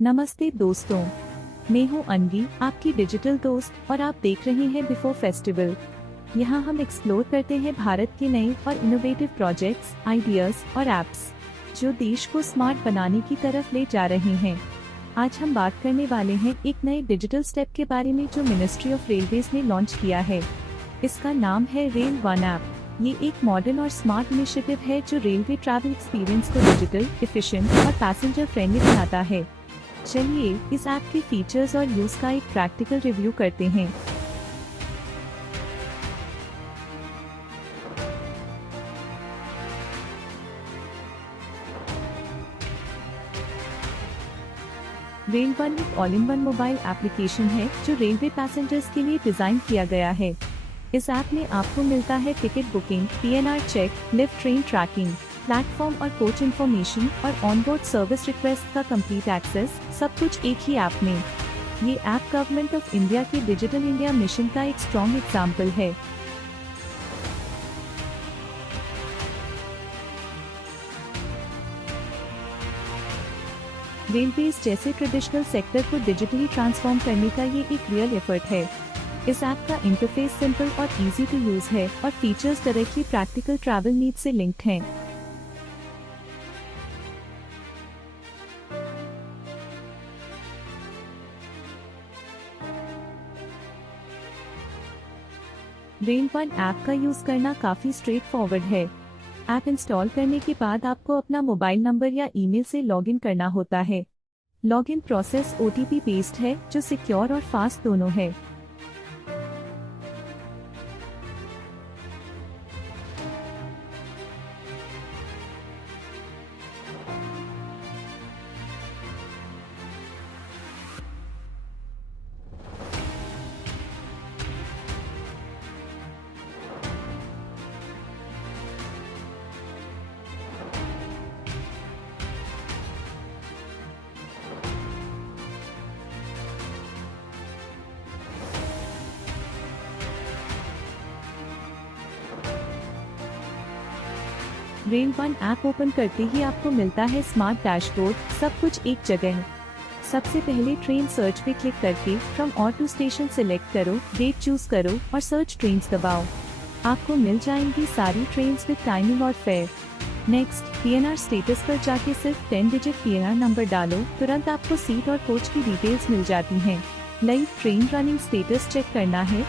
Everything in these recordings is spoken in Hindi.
नमस्ते दोस्तों, मैं हूं अनवी, आपकी डिजिटल दोस्त और आप देख रहे हैं बिफोर फेस्टिवल। यहां हम एक्सप्लोर करते हैं भारत के नए और इनोवेटिव प्रोजेक्ट्स, आइडियाज और एप्स जो देश को स्मार्ट बनाने की तरफ ले जा रहे हैं। आज हम बात करने वाले हैं एक नए डिजिटल स्टेप के बारे में जो मिनिस्ट्री ऑफ रेलवेज ने लॉन्च किया है। इसका नाम है रेल वन ऐप। ये एक मॉडर्न और स्मार्ट इनिशिएटिव है जो रेलवे ट्रैवल एक्सपीरियंस को डिजिटल, एफिशिएंट और पैसेंजर फ्रेंडली बनाता है। चलिए इस ऐप के फीचर्स और यूज का एक प्रैक्टिकल रिव्यू करते हैं। रेल वन एक all in one mobile application है जो रेलवे पैसेंजर्स के लिए डिजाइन किया गया है। इस ऐप में आपको मिलता है ticket booking, PNR check, live train tracking, platform और कोच इन्फॉर्मेशन और ऑनबोर्ड सर्विस रिक्वेस्ट का कंप्लीट एक्सेस, सब कुछ एक ही ऐप में। ये ऐप गवर्नमेंट ऑफ इंडिया के डिजिटल इंडिया मिशन का एक स्ट्रॉन्ग एग्जाम्पल है। रेलवेज जैसे ट्रेडिशनल सेक्टर को डिजिटली ट्रांसफॉर्म करने का ये एक रियल एफर्ट है। इस ऐप का इंटरफेस सिंपल और इजी टू यूज है और features directly practical travel need से लिंक्ड हैं। रेल वन ऐप का यूज करना काफी स्ट्रेट फॉरवर्ड है। ऐप इंस्टॉल करने के बाद आपको अपना मोबाइल नंबर या ईमेल से लॉगिन करना होता है। लॉगिन प्रोसेस ओटीपी बेस्ड है जो सिक्योर और फास्ट दोनों है। रेल वन ऐप ओपन करते ही आपको मिलता है स्मार्ट डैशबोर्ड, सब कुछ एक जगह है। सबसे पहले ट्रेन सर्च पे क्लिक करके फ्रॉम और टू स्टेशन सिलेक्ट करो, डेट चूज करो और सर्च ट्रेन्स दबाओ। आपको मिल जाएंगी सारी ट्रेन्स विद टाइमिंग और फेयर। नेक्स्ट, पीएनआर स्टेटस पर जाके सिर्फ 10 डिजिट पीएनआर नंबर डालो, तुरंत आपको सीट और कोच की डिटेल्स मिल जाती हैं। Live train running status check करना है,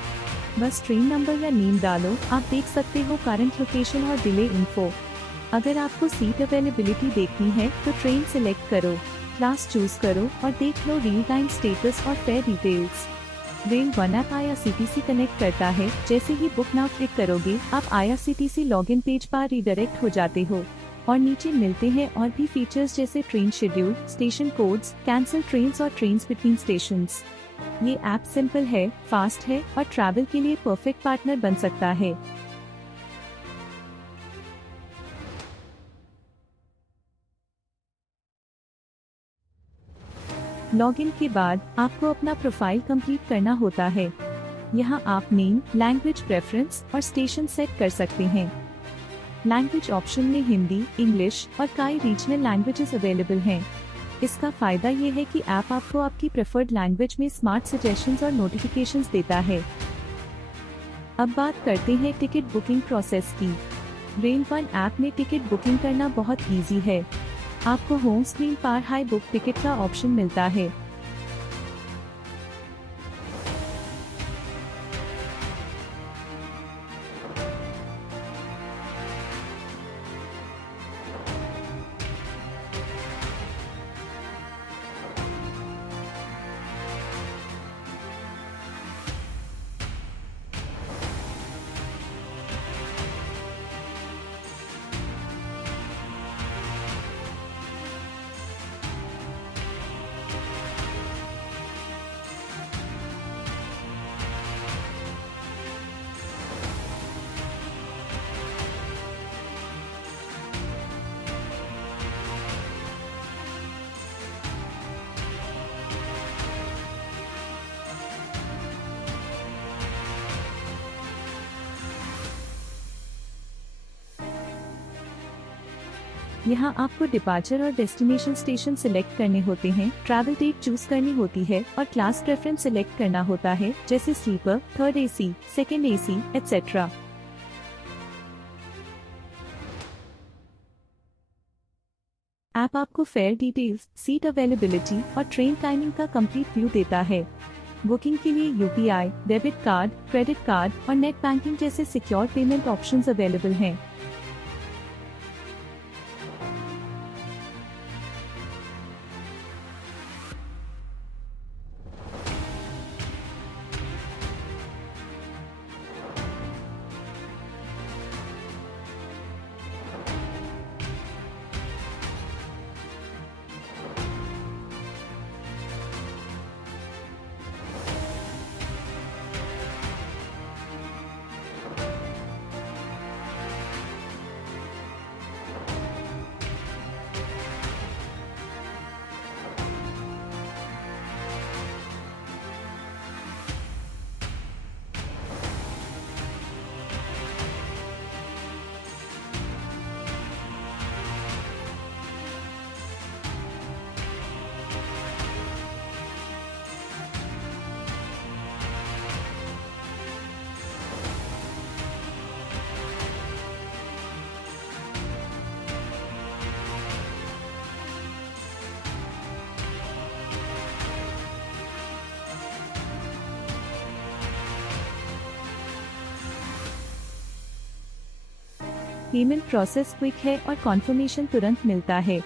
बस ट्रेन नंबर या नेम डालो, आप देख सकते हो करंट लोकेशन और डिले इन्फो। अगर आपको सीट अवेलेबिलिटी देखनी है तो ट्रेन सिलेक्ट करो, क्लास चूज करो और देख लो रियल टाइम स्टेटस और fair details. Rail one app IRCTC connect करता है। जैसे ही बुक नाउ क्लिक करोगे आप आईआरसीटीसी लॉगिन पेज पर रिडायरेक्ट हो जाते हो और नीचे मिलते हैं और भी फीचर्स जैसे train schedule, station codes, cancel trains और ट्रेन्स बिटवीन स्टेशंस। ये ऐप सिंपल है, फास्ट है और ट्रैवल के लिए परफेक्ट पार्टनर बन सकता है। लॉगिन के बाद आपको अपना प्रोफाइल कंप्लीट करना होता है। यहाँ आप नेम, लैंग्वेज प्रेफरेंस और स्टेशन सेट कर सकते हैं। लैंग्वेज ऑप्शन में हिंदी, इंग्लिश और कई रीजनल लैंग्वेजेस अवेलेबल हैं। इसका फायदा ये है कि ऐप आपको आपकी प्रेफर्ड लैंग्वेज में स्मार्ट सजेशंस और नोटिफिकेशंस देता है। अब बात करते हैं टिकट बुकिंग प्रोसेस की। रेल वन ऐप में टिकट बुकिंग करना बहुत इजी है। आपको होम स्क्रीन पर हाई बुक टिकट का ऑप्शन मिलता है। यहाँ आपको डिपार्चर और डेस्टिनेशन स्टेशन सिलेक्ट करने होते हैं, ट्रैवल डेट चूज करनी होती है और क्लास प्रेफरेंस सिलेक्ट करना होता है, जैसे sleeper, third AC, second AC, etc. App आपको फेयर डिटेल्स, सीट अवेलेबिलिटी और ट्रेन टाइमिंग का कंप्लीट व्यू देता है। बुकिंग के लिए UPI, debit card, credit card और नेट बैंकिंग जैसे सिक्योर पेमेंट ऑप्शंस अवेलेबल हैं। पेमेंट प्रोसेस क्विक है और कॉन्फर्मेशन तुरंत मिलता है।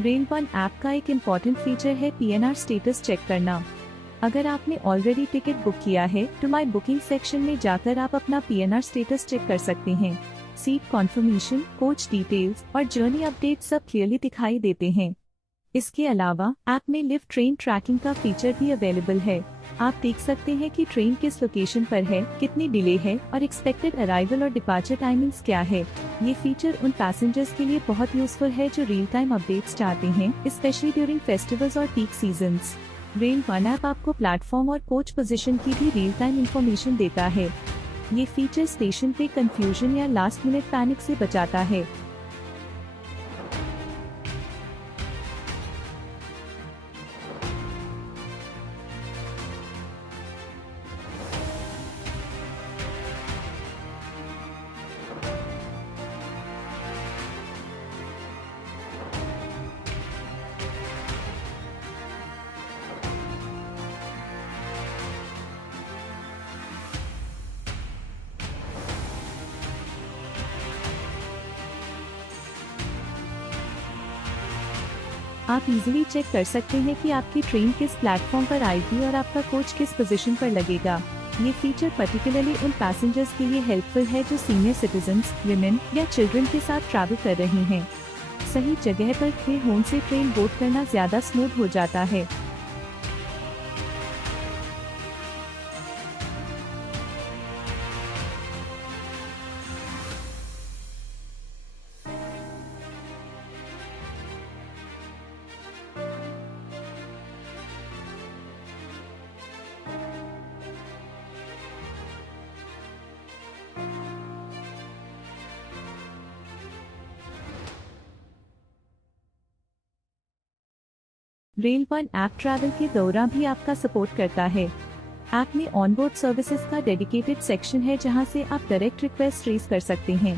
रेल वन ऐप का एक इम्पॉर्टेंट फीचर है पीएनआर स्टेटस चेक करना। अगर आपने ऑलरेडी टिकट बुक किया है तो माई बुकिंग सेक्शन में जाकर आप अपना पीएनआर स्टेटस चेक कर सकते हैं। सीट कॉन्फर्मेशन, कोच डिटेल्स और जर्नी अपडेट सब क्लियरली दिखाई देते हैं। इसके अलावा ऐप में लिव ट्रेन ट्रैकिंग का फीचर भी अवेलेबल है। आप देख सकते हैं कि ट्रेन किस लोकेशन पर है, कितनी डिले है और एक्सपेक्टेड अराइवल और डिपार्चर टाइमिंग्स क्या है। ये फीचर उन पैसेंजर्स के लिए बहुत यूजफुल है जो रियल टाइम अपडेट्स चाहते हैं, स्पेशली ड्यूरिंग फेस्टिवल्स और peak seasons. Rail one app आपको प्लेटफॉर्म और कोच पोजीशन की भी रियल टाइम इंफॉर्मेशन देता है। ये फीचर स्टेशन पे कंफ्यूजन या लास्ट मिनट पैनिक से बचाता है। आप इजीली चेक कर सकते हैं कि आपकी ट्रेन किस प्लेटफॉर्म पर आएगी और आपका कोच किस पोजीशन पर लगेगा। ये फीचर पर्टिकुलरली उन पैसेंजर्स के लिए हेल्पफुल है जो सीनियर सिटीजन्स, विमेन या चिल्ड्रन के साथ ट्रैवल कर रहे हैं। सही जगह पर खड़े होने से ट्रेन बोर्ड करना ज्यादा स्मूथ हो जाता है। रेल वन ऐप ट्रैवल के दौरान भी आपका सपोर्ट करता है। ऐप में ऑनबोर्ड सर्विसेज का डेडिकेटेड सेक्शन है जहां से आप डायरेक्ट रिक्वेस्ट रेज कर सकते हैं।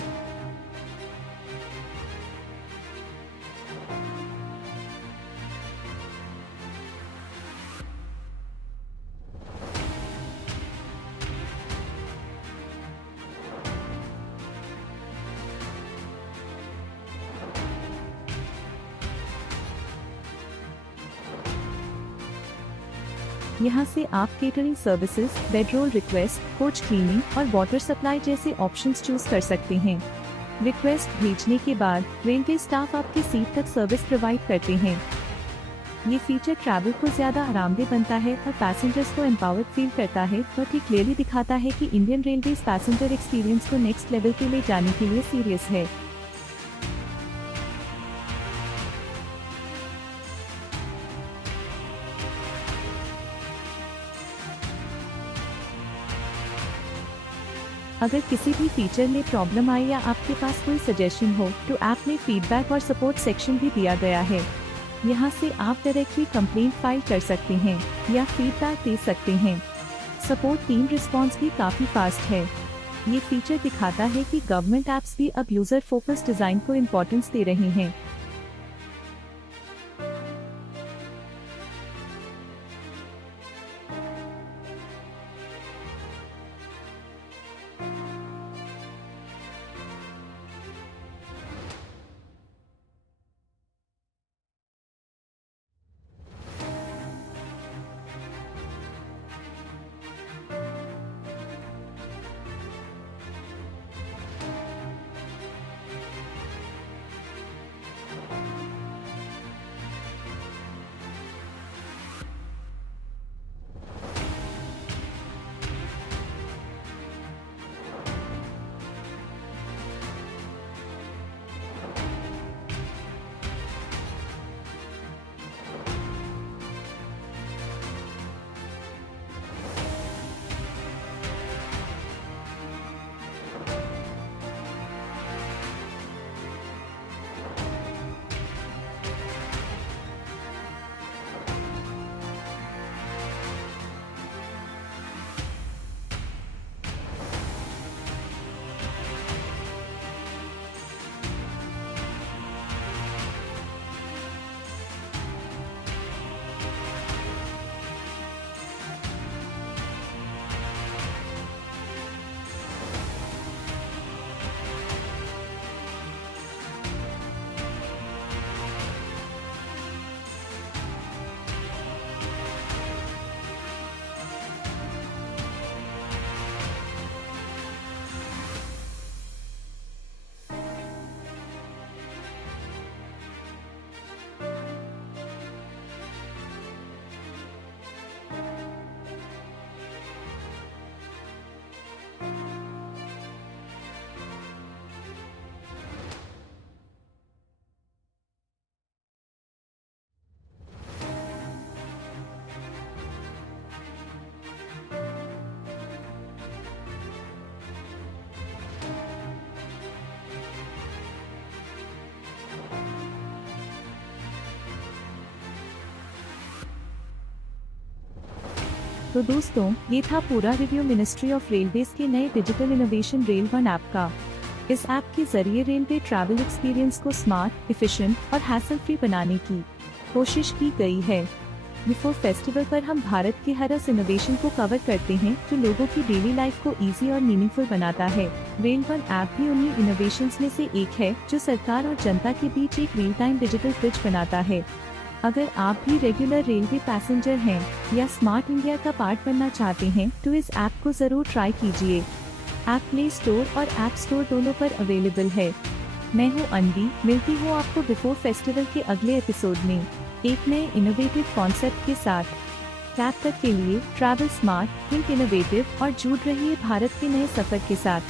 यहाँ से आप catering services, bedroll request, coach cleaning और वाटर सप्लाई जैसे ऑप्शंस चूज कर सकते हैं। रिक्वेस्ट भेजने के बाद रेलवे स्टाफ आपके सीट तक सर्विस प्रोवाइड करते हैं। ये फीचर ट्रैवल को ज्यादा आरामदेह बनता है और पैसेंजर्स को एम्पावर्ड फील करता है, और ये क्लियरली दिखाता है कि इंडियन रेलवे पैसेंजर एक्सपीरियंस को नेक्स्ट लेवल पे ले जाने के लिए सीरियस है। अगर किसी भी फीचर में प्रॉब्लम आए या आपके पास कोई सजेशन हो तो ऐप में फीडबैक और सपोर्ट सेक्शन भी दिया गया है। यहाँ से आप डायरेक्टली कंप्लेंट फाइल कर सकते हैं या फीडबैक दे सकते हैं। सपोर्ट टीम रिस्पांस भी काफी फास्ट है। ये फीचर दिखाता है कि गवर्नमेंट ऐप्स भी अब यूजर फोकस डिजाइन को इम्पोर्टेंस दे रहे हैं। तो दोस्तों, ये था पूरा रिव्यू मिनिस्ट्री ऑफ रेलवेज के नए digital innovation rail one app का। इस ऐप के जरिए रेलवे ट्रैवल एक्सपीरियंस को स्मार्ट, एफिशिएंट और हैसल फ्री बनाने की कोशिश की गई है। बिफोर फेस्टिवल पर हम भारत के हर उस इनोवेशन को कवर करते हैं जो लोगों की डेली लाइफ को इजी और मीनिंगफुल बनाता है। रेल वन ऐप भी उन्हीं इनोवेशंस में से एक है जो सरकार और जनता के बीच एक रियल टाइम डिजिटल ब्रिज बनाता है। अगर आप भी रेगुलर रेलवे पैसेंजर हैं या स्मार्ट इंडिया का पार्ट बनना चाहते हैं तो इस ऐप को जरूर ट्राई कीजिए। ऐप प्ले स्टोर और ऐप स्टोर दोनों पर अवेलेबल है। मैं हूँ अनवी, मिलती हूँ आपको बिफोर फेस्टिवल के अगले एपिसोड में एक नए इनोवेटिव कॉन्सेप्ट के साथ। तब तक के लिए ट्रैवल स्मार्ट, थिंक इनोवेटिव और जुड़ रहिए भारत के नए सफर के साथ।